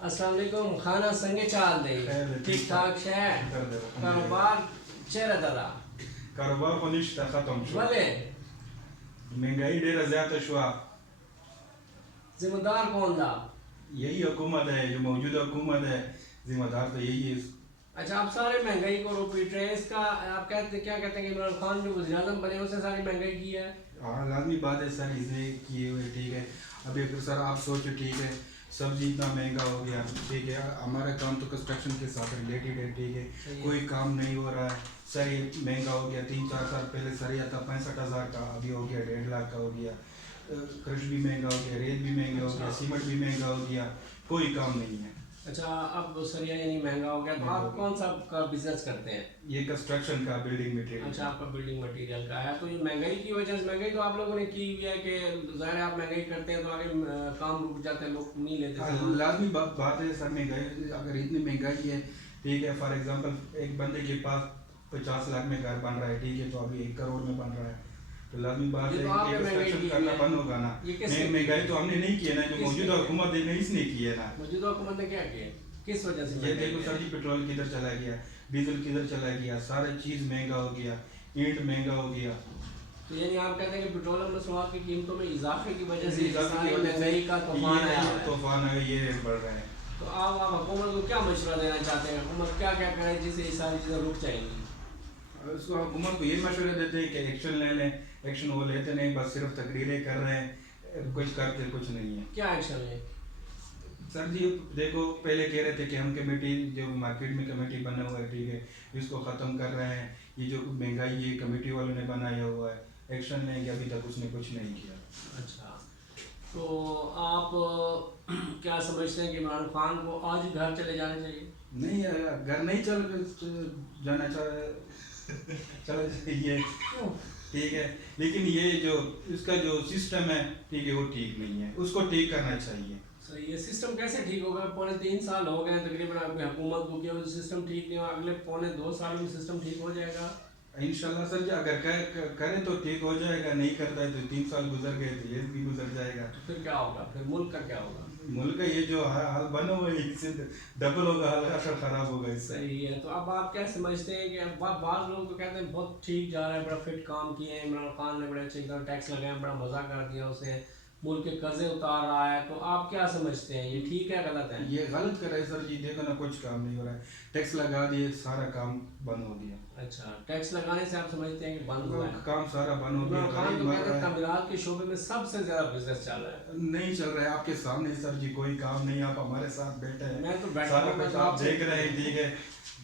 अस्सलाम वालेकुम खाना संगे चाल दे ठीक ठाक शहर कारोबार चेहरा दरा कारोबार को निश्ता खत्म शो भले महंगाई ढेर ज्यादा शुआ जिम्मेदार कौन था? यही हुकूमत है जो मौजूदा हुकूमत है, जिम्मेदार तो यही है। अच्छा आप सारे महंगाई को रिपीट रहे हैं, इसका आप क्या कहते हैं कि इमरान खान जो वज़ीर आज़म बने उसने सारी महंगाई की है? हाँ लाजमी बात है सर, इसने किए हुए ठीक है। अब एक सर आप सोचो ठीक है, सब्जी इतना महंगा हो गया ठीक है, हमारा काम तो कंस्ट्रक्शन के साथ रिलेटेड है ठीक है, कोई काम नहीं हो रहा है। सर ये महंगा हो गया, 3-4 साल पहले सरिया था 65,000 का, अभी हो गया 1.5 लाख का हो गया। क्रश भी महंगा हो गया, रेत भी महंगा हो गया, सीमेंट भी महंगा हो गया, कोई काम नहीं है। अच्छा अब सरिया यानी महंगा हो गया, तो आप कौन सा का बिजनेस करते हैं? ये कंस्ट्रक्शन का, बिल्डिंग मटेरियल। अच्छा आपका बिल्डिंग मटेरियल का है, तो ये महंगाई की वजह से, महंगाई तो आप लोगों ने की हुई है कि ज़ाहिर है आप महंगाई करते हैं तो आगे काम रुक जाते हैं, लोग नहीं लेते। लाजमी बात है सर, महंगाई अगर इतनी महंगाई है ठीक है, फॉर एग्जांपल एक बंदे के पास 50 लाख में घर बन रहा है ठीक है, तो अभी 1 करोड़ में बन रहा है, तो लाजमी बात है कि कंस्ट्रक्शन करना बंद होगा ना। महंगाई तो हमने नहीं की है ना, जो मौजूदा हुकूमत है इसने की है ना। मौजूदा हुकूमत ने क्या किया, किस वजह से? ये देखो सर जी, पेट्रोल किधर चला गया, डीजल किधर चला गया, सारा चीज़ महंगा हो गया, ईंट महंगा हो गया। तो यानी आप कहते हैं कि पेट्रोल मसनूआत की कीमतों में इजाफे की वजह से महंगाई का तूफान है, ये रेट बढ़ रहा है। तो आप हुकूमत को क्या मशवरा देना चाहते हैं, हुकूमत क्या क्या करे जिससे ये सारी चीज़ें रुक जाएंगी? उसको हुकूमत को ये मशवरे देते हैं कि एक्शन ले लें, एक्शन वो लेते नहीं, बस सिर्फ तकरीरें कर रहे हैं, कुछ करते कुछ नहीं है। क्या एक्शन लें? सर जी देखो, पहले कह रहे थे कि हम कमेटी, जो मार्केट में कमेटी बना हुआ है ठीक है, इसको ख़त्म कर रहे हैं, ये जो महंगाई ये कमेटी वालों ने बनाया हुआ है, एक्शन लेंगे, अभी तक उसने कुछ नहीं किया। अच्छा तो आप क्या समझते हैं कि इमरान खान को आज ही घर चले जाने चाहिए? नहीं घर नहीं जाना चल चाहिए ठीक है, लेकिन ये जो इसका जो सिस्टम है ठीक है वो ठीक नहीं है, उसको ठीक करना चाहिए। सही, ये सिस्टम कैसे ठीक होगा? 3.5 साल हो गए तकरीबन आपकी हुकूमत को, किया सिस्टम ठीक नहीं हुआ, अगले 2.25 साल में सिस्टम ठीक हो जाएगा इंशाल्लाह सर जी, अगर करे तो ठीक हो जाएगा, नहीं करता है तो 3 साल गुजर गए तो ये भी गुजर जाएगा। तो फिर क्या होगा, फिर मुल्क का क्या होगा? मुल्क का ये जो हाल बना हुआ है इससे डबल होगा, हाल असर खराब होगा इससे। सही है, तो अब आप क्या समझते हैं कि अब बाज़ लोग तो कहते हैं बहुत ठीक जा रहा है, बड़ा फिट काम किए हैं इमरान खान ने, बड़े अच्छे एकदम टैक्स लगाए, बड़ा मज़ा कर दिया उसे, मुल्क के कर्जे उतार रहा है, तो आप क्या समझते हैं ये ठीक है गलत है? ये गलत कर रहे हैं सर जी, देखो ना कुछ काम नहीं हो रहा है, टैक्स लगा दिए सारा काम बंद हो गया। अच्छा टैक्स लगाने से आप समझते हैं कि बंद हुआ है काम, सारा बंद हो गया। खान तो कहते हैं तमीरात के शोबे में सबसे ज्यादा बिजनेस चल रहा है। नहीं चल रहा है आपके सामने सर जी, कोई काम नहीं, आप हमारे साथ बैठे हैं, मैं तो बैठा सारा कुछ आप देख रहे हैं ठीक है,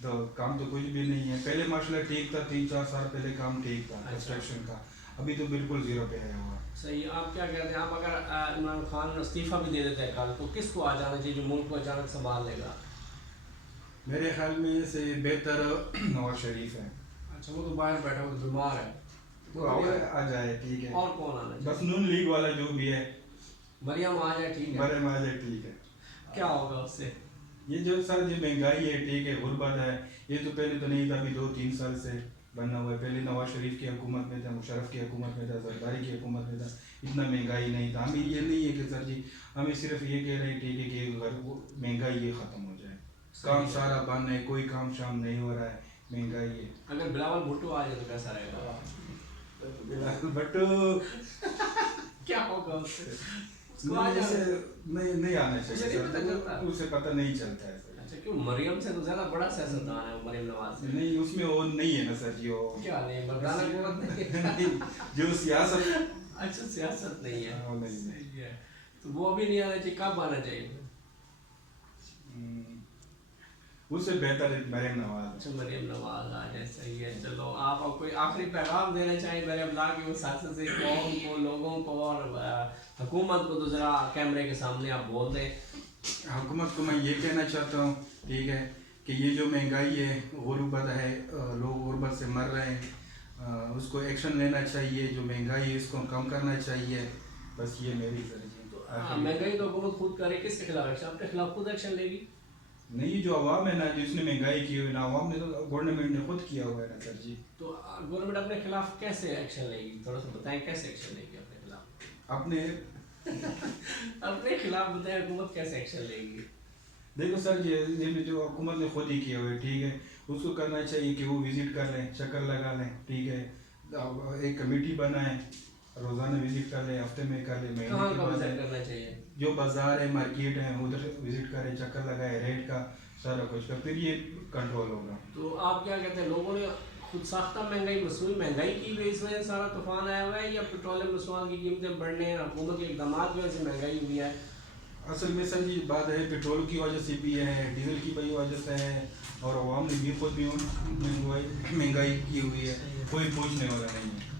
तो काम तो कुछ भी नहीं है। पहले माशाल्लाह ठीक था, 3-4 साल पहले काम ठीक था कंस्ट्रक्शन का, अभी तो बिल्कुल जीरो पे आया हुआ। सही, आप क्या कहते हैं, आप अगर इमरान खान इस्तीफा भी दे देते हैं कल, तो किसको आ जाना चाहिए जो मुल्क को अचानक संभाल लेगा? मेरे ख्याल में से बेहतर नवाज शरीफ है। अच्छा वो तो बाहर बैठा हुआ बीमार है, वो आ जाए ठीक है, और कौन आना चाहिए? बस नून लीग वाला जो भी है, मरियम आ जाए ठीक है, मरियम आ जाए ठीक है। क्या होगा उससे? ये जो सर जो महंगाई है ठीक है, गुर्बत है, ये तो पहले तो नहीं था, अभी 2-3 साल से बना हुआ है। पहले नवाज शरीफ की हुकूमत में था, मुशर्रफ की हुकूमत में था, जरदारी की हुकूमत में था, इतना महंगाई नहीं था। हमें ये नहीं है कि सर जी, हमें सिर्फ ये कह रहे हैं ठीक है कि महंगाई ये ख़त्म हो जाए, काम सारा बंद है, कोई काम शाम नहीं हो रहा है, महंगाई है। अगर बिलावल भुट्टो आ जाए तो कैसा रहेगा? बट क्या होगा उससे? नहीं आना चाहिए, उसे पता नहीं चलता है। अच्छा क्यों, मरियम से तो ज्यादा बड़ा सियासतदान है मरियम नवाज से। नहीं उसमें वो नहीं है ना सर जी, वो क्या नहीं, मर्दाना हुकूमत नहीं जो सियासत। अच्छा सियासत नहीं है, नहीं सही है, तो वो भी नहीं आना चाहिए, कब आना चाहिए? उससे बेहतर मरियम नवाज। अच्छा मरियम नवाज आ जाए, सही है। चलो आप कोई आखिरी पैगाम देना चाहिए मेरे अल्लाह की वसात से कौम को, लोगों को और हुकूमत को, तो ज़रा कैमरे के सामने आप बोल दें। हुकूमत को मैं ये कहना चाहता हूँ ठीक है कि ये जो महंगाई है, गुर्बत है, लोग गुर्बत से मर रहे हैं, उसको एक्शन लेना चाहिए, जो महंगाई है इसको कम करना चाहिए, बस ये मेरी तरजीह। तो महंगाई तो हुकूमत खुद करे, किसके खिलाफ एक्शन? अपने खिलाफ खुद एक्शन लेगी? नहीं, जो अवाम है ना, जिसने महंगाई की हुई ना, अवाम ने तो, गवर्नमेंट ने खुद किया हुआ है ना सर जी। तो गवर्नमेंट अपने खिलाफ कैसे एक्शन लेगी, थोड़ा सा बताएं कैसे एक्शन लेगी अपने खिलाफ? अपने अपने खिलाफ बताएं, हुकूमत कैसे एक्शन लेगी? دیکھو سر یہ جو حکومت نے خود ہی کیا ہوا ہے ٹھیک ہے, اس کو کرنا چاہیے کہ وہ وزٹ کر لیں, چکر لگا لیں ٹھیک ہے, ایک کمیٹی بنائیں, روزانہ وزٹ کر لیں, ہفتے میں کر لیں, مہینے کہاں کے کا بعد وزٹ کرنا چاہیے؟ جو بازار ہے مارکیٹ ہے ادھر وزٹ کریں, چکر لگائے, ریٹ کا سارا کچھ کا, پھر یہ کنٹرول ہوگا. تو آپ کیا کہتے ہیں, لوگوں نے خود ساختہ مہنگائی مصنوعی مہنگائی کی وجہ سے سارا طوفان آیا ہوا ہے, یا پیٹرول مصنوعات کی قیمتیں بڑھنے ہیں, حکومت کے اقدامات کی وجہ سے مہنگائی ہوئی ہے؟ اصل میں سر یہ بات ہے پیٹرول کی وجہ سے بھی ہے, ڈیزل کی وجہ سے ہے, اور عوام نے بھی خود بھی مہنگائی کی ہوئی ہے, کوئی پوچھنے والا نہیں ہے.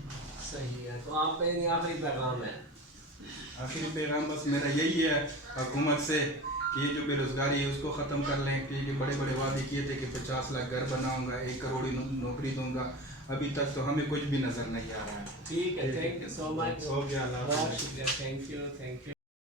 صحیح ہے. تو آپ کا آخری پیغام ہے؟ آخری پیغام بس میرا یہی ہے حکومت سے کہ یہ جو بے روزگاری ہے اس کو ختم کر لیں. کہ بڑے بڑے وعدے کیے تھے کہ 50 لاکھ گھر بناؤں گا, 1 کروڑ نوکری دوں گا, ابھی تک تو ہمیں کچھ بھی نظر نہیں آ رہا ہے. ٹھیک ہے, thank you so much. Okay, اللہ حافظ. بہت شکریہ, تھینک یو.